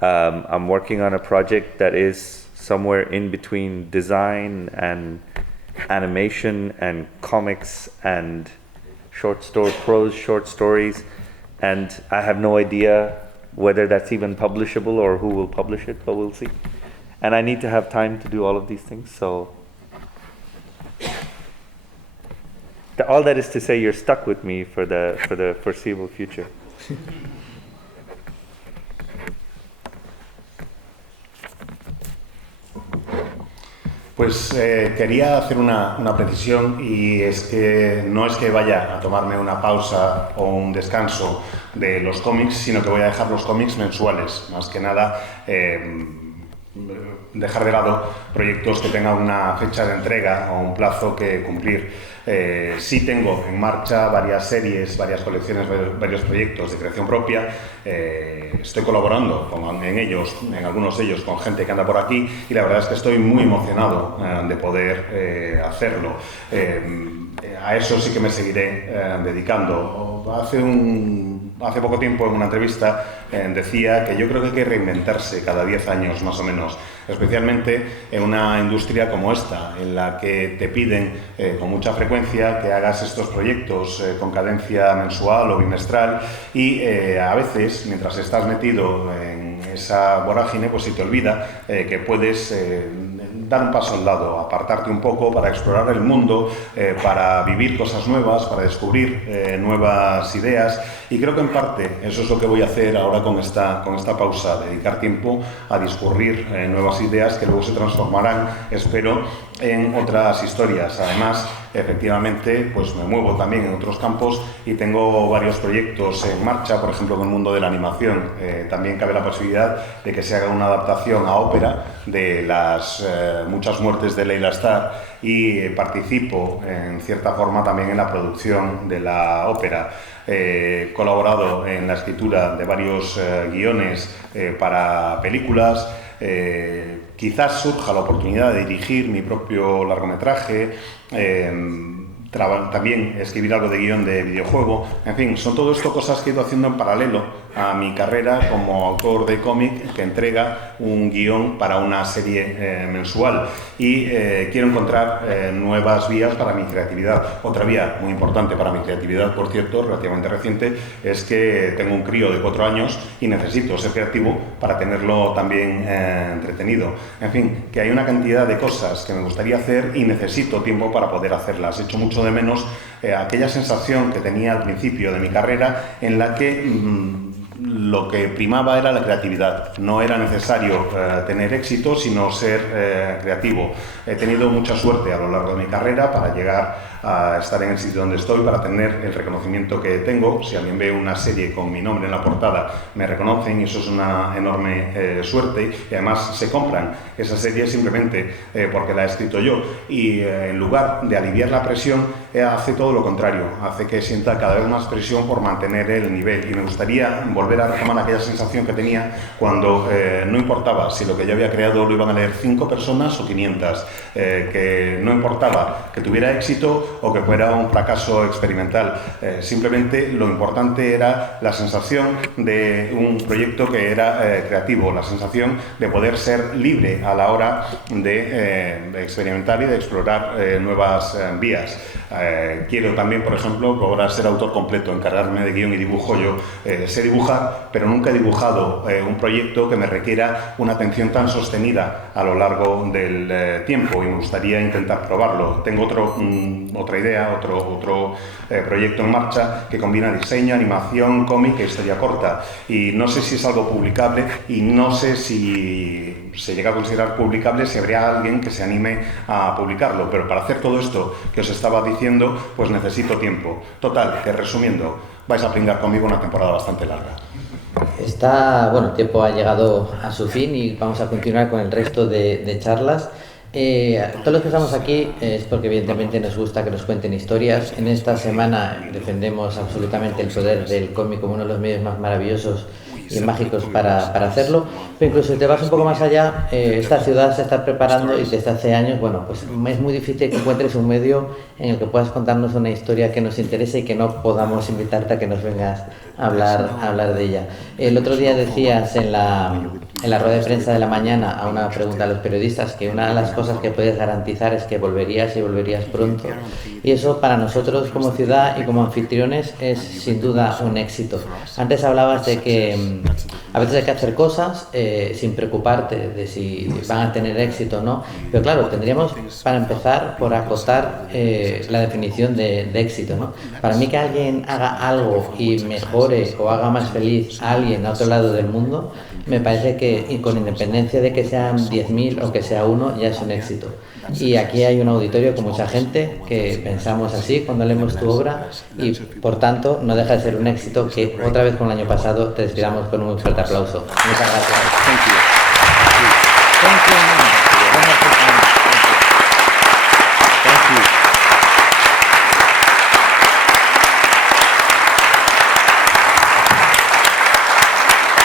I'm working on a project that is somewhere in between design and animation and comics and prose short stories, and I have no idea whether that's even publishable or who will publish it, but we'll see. And I need to have time to do all of these things, so all that is to say, you're stuck with me for the foreseeable future. Pues quería hacer una precisión, y es que no es que vaya a tomarme una pausa o un descanso de los cómics, sino que voy a dejar los cómics mensuales, más que nada dejar de lado proyectos que tengan una fecha de entrega o un plazo que cumplir. Sí tengo en marcha varias series, varias colecciones, varios proyectos de creación propia. Estoy colaborando en algunos de ellos con gente que anda por aquí, y la verdad es que estoy muy emocionado de poder hacerlo. A eso sí que me seguiré dedicando. Hace poco tiempo, en una entrevista, decía que yo creo que hay que reinventarse cada 10 años más o menos, especialmente en una industria como esta, en la que te piden con mucha frecuencia que hagas estos proyectos con cadencia mensual o bimestral, y a veces, mientras estás metido en esa vorágine, pues se te olvida que puedes dar un paso al lado, apartarte un poco para explorar el mundo, para vivir cosas nuevas, para descubrir nuevas ideas. Y creo que en parte eso es lo que voy a hacer ahora con esta pausa, dedicar tiempo a discurrir nuevas ideas que luego se transformarán, espero, en otras historias. Además, efectivamente, pues me muevo también en otros campos y tengo varios proyectos en marcha, por ejemplo, en el mundo de la animación. También cabe la posibilidad de que se haga una adaptación a ópera de las muchas muertes de Leila Starr, y participo en cierta forma también en la producción de la ópera. He colaborado en la escritura de varios guiones para películas. Quizás surja la oportunidad de dirigir mi propio largometraje, también escribir algo de guión de videojuego. En fin, son todo esto cosas que he ido haciendo en paralelo a mi carrera como autor de cómic, que entrega un guión para una serie mensual, y quiero encontrar nuevas vías para mi creatividad. Otra vía muy importante para mi creatividad, por cierto, relativamente reciente, es que tengo un crío de 4 años y necesito ser creativo para tenerlo también entretenido. En fin, que hay una cantidad de cosas que me gustaría hacer y necesito tiempo para poder hacerlas. Echo mucho de menos aquella sensación que tenía al principio de mi carrera, en la que lo que primaba era la creatividad. No era necesario tener éxito, sino ser creativo. He tenido mucha suerte a lo largo de mi carrera para llegar a estar en el sitio donde estoy, para tener el reconocimiento que tengo. Si alguien ve una serie con mi nombre en la portada, me reconocen, y eso es una enorme suerte. Y además se compran esa serie simplemente porque la he escrito yo, y en lugar de aliviar la presión, hace todo lo contrario, hace que sienta cada vez más presión por mantener el nivel. Y me gustaría volver a retomar aquella sensación que tenía cuando no importaba si lo que yo había creado lo iban a leer 5 personas o 500, que no importaba que tuviera éxito o que fuera un fracaso experimental. Simplemente lo importante era la sensación de un proyecto que era creativo, la sensación de poder ser libre a la hora de experimentar y de explorar nuevas vías. Quiero también, por ejemplo, lograr ser autor completo, encargarme de guión y dibujo. Yo sé dibujar, pero nunca he dibujado un proyecto que me requiera una atención tan sostenida a lo largo del tiempo, y me gustaría intentar probarlo. Tengo otra idea, otro proyecto en marcha que combina diseño, animación, cómic e historia corta, y no sé si es algo publicable, y no sé si se llega a considerar publicable, si habría alguien que se anime a publicarlo. Pero para hacer todo esto que os estaba diciendo, pues necesito tiempo. Total, que resumiendo, vais a pringar conmigo una temporada bastante larga. El tiempo ha llegado a su fin y vamos a continuar con el resto de charlas. Todos los que estamos aquí es porque evidentemente nos gusta que nos cuenten historias. En esta semana defendemos absolutamente el poder del cómic como uno de los medios más maravillosos y mágicos para hacerlo, pero incluso si te vas un poco más allá, esta ciudad se está preparando, y desde hace años, pues es muy difícil que encuentres un medio en el que puedas contarnos una historia que nos interese y que no podamos invitarte a que nos vengas a hablar de ella. El otro día decías en la rueda de prensa de la mañana, a una pregunta a los periodistas, que una de las cosas que puedes garantizar es que volverías, y volverías pronto, y eso para nosotros como ciudad y como anfitriones es sin duda un éxito. Antes hablabas de que A veces hay que hacer cosas sin preocuparte de si van a tener éxito o no, pero claro, tendríamos para empezar por acotar la definición de éxito, ¿no? Para mí que alguien haga algo y mejore o haga más feliz a alguien a otro lado del mundo, me parece que y con independencia de que sean 10.000 o que sea uno, ya es un éxito. Y aquí hay un auditorio con mucha gente que pensamos así cuando leemos tu obra y por tanto no deja de ser un éxito que otra vez como el año pasado te despidamos con un fuerte aplauso. Muchas gracias.